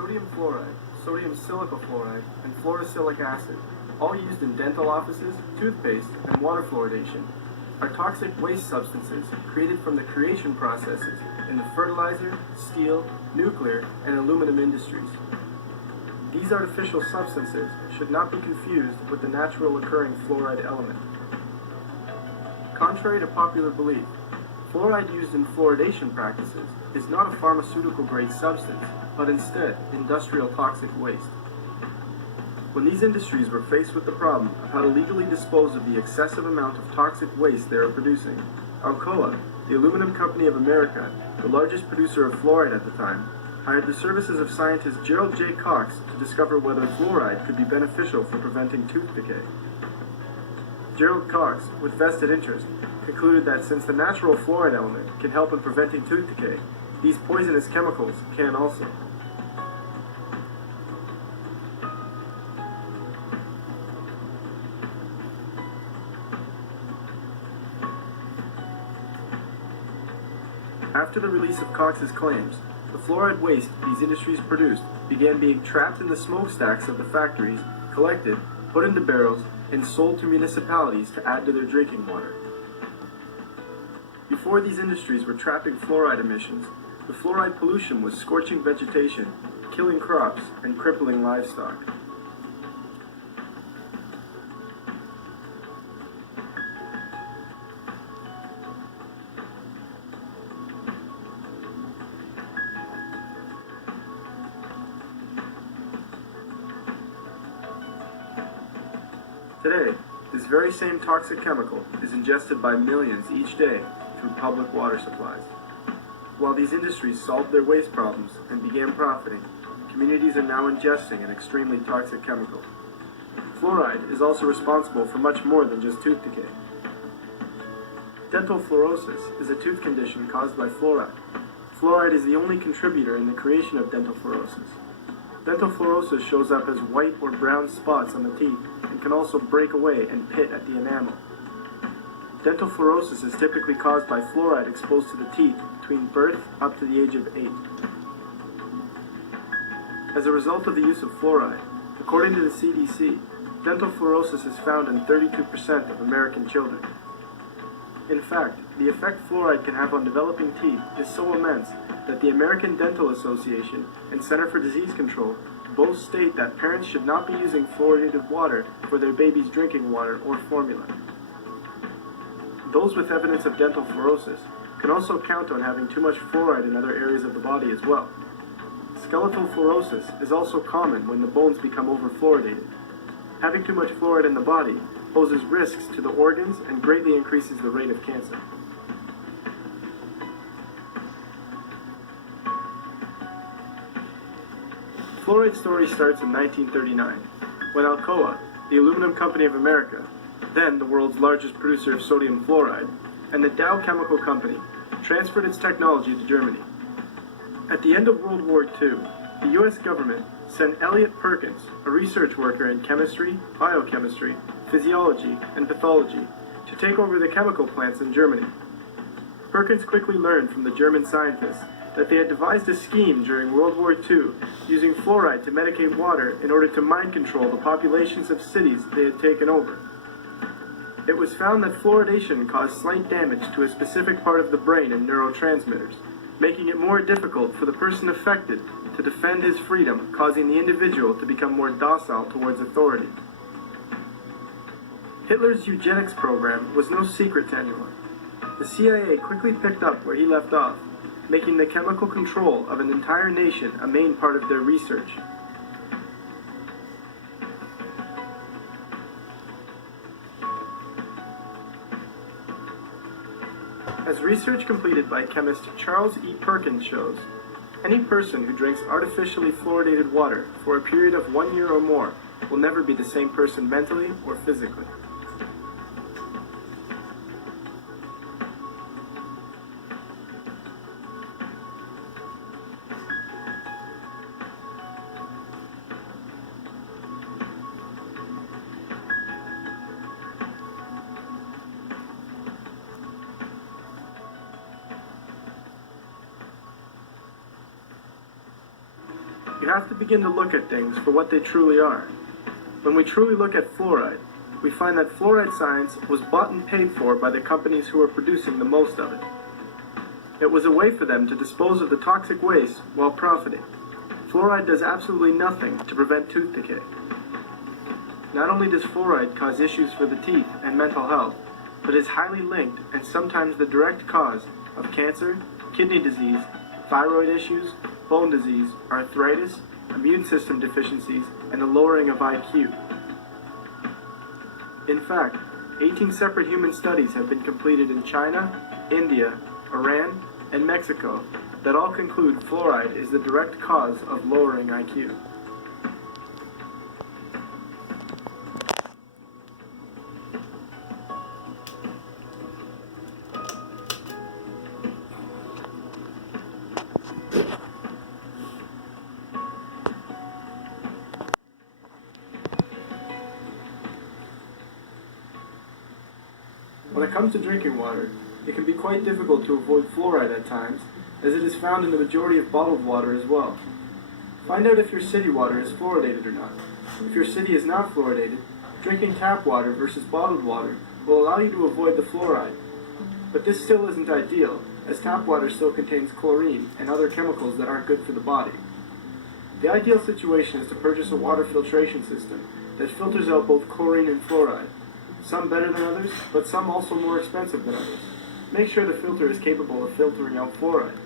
Sodium fluoride, sodium silicofluoride, and fluorosilicic acid, all used in dental offices, toothpaste, and water fluoridation, are toxic waste substances created from the creation processes in the fertilizer, steel, nuclear, and aluminum industries. These artificial substances should not be confused with the natural occurring fluoride element. Contrary to popular belief, fluoride used in fluoridation practices is not a pharmaceutical-grade substance, but instead industrial toxic waste. When these industries were faced with the problem of how to legally dispose of the excessive amount of toxic waste they are producing, Alcoa, the Aluminum Company of America, the largest producer of fluoride at the time, hired the services of scientist Gerald J. Cox to discover whether fluoride could be beneficial for preventing tooth decay. Gerald Cox, with vested interest, concluded that since the natural fluoride element can help in preventing tooth decay, these poisonous chemicals can also. After the release of Cox's claims, the fluoride waste these industries produced began being trapped in the smokestacks of the factories, collected, put into barrels, and sold to municipalities to add to their drinking water. Before these industries were trapping fluoride emissions, the fluoride pollution was scorching vegetation, killing crops, and crippling livestock. Today, this very same toxic chemical is ingested by millions each day through public water supplies. While these industries solved their waste problems and began profiting, communities are now ingesting an extremely toxic chemical. Fluoride is also responsible for much more than just tooth decay. Dental fluorosis is a tooth condition caused by fluoride. Fluoride is the only contributor in the creation of dental fluorosis. Dental fluorosis shows up as white or brown spots on the teeth and can also break away and pit at the enamel. Dental fluorosis is typically caused by fluoride exposed to the teeth between birth up to the age of 8. As a result of the use of fluoride, according to the CDC, dental fluorosis is found in 32% of American children. In fact, the effect fluoride can have on developing teeth is so immense that the American Dental Association and Center for Disease Control both state that parents should not be using fluoridated water for their baby's drinking water or formula. Those with evidence of dental fluorosis can also count on having too much fluoride in other areas of the body as well. Skeletal fluorosis is also common when the bones become overfluoridated. Having too much fluoride in the body poses risks to the organs and greatly increases the rate of cancer. Fluoride story starts in 1939, when Alcoa, the Aluminum Company of America, then the world's largest producer of sodium fluoride, and the Dow Chemical Company transferred its technology to Germany. At the end of World War II, the U.S. government sent Elliot Perkins, a research worker in chemistry, biochemistry, physiology, and pathology, to take over the chemical plants in Germany. Perkins quickly learned from the German scientists that they had devised a scheme during World War II using fluoride to medicate water in order to mind control the populations of cities they had taken over. It was found that fluoridation caused slight damage to a specific part of the brain and neurotransmitters, making it more difficult for the person affected to defend his freedom, causing the individual to become more docile towards authority. Hitler's eugenics program was no secret to anyone. The CIA quickly picked up where he left off, making the chemical control of an entire nation a main part of their research. As research completed by chemist Charles E. Perkins shows, any person who drinks artificially fluoridated water for a period of 1 year or more will never be the same person mentally or physically. You have to begin to look at things for what they truly are. When we truly look at fluoride, we find that fluoride science was bought and paid for by the companies who were producing the most of it. It was a way for them to dispose of the toxic waste while profiting. Fluoride does absolutely nothing to prevent tooth decay. Not only does fluoride cause issues for the teeth and mental health, but is highly linked and sometimes the direct cause of cancer, kidney disease, thyroid issues, bone disease, arthritis, immune system deficiencies, and the lowering of IQ. In fact, 18 separate human studies have been completed in China, India, Iran, and Mexico that all conclude fluoride is the direct cause of lowering IQ. When it comes to drinking water, it can be quite difficult to avoid fluoride at times, as it is found in the majority of bottled water as well. Find out if your city water is fluoridated or not. If your city is not fluoridated, drinking tap water versus bottled water will allow you to avoid the fluoride. But this still isn't ideal, as tap water still contains chlorine and other chemicals that aren't good for the body. The ideal situation is to purchase a water filtration system that filters out both chlorine and fluoride. Some better than others, but some also more expensive than others. Make sure the filter is capable of filtering out fluoride.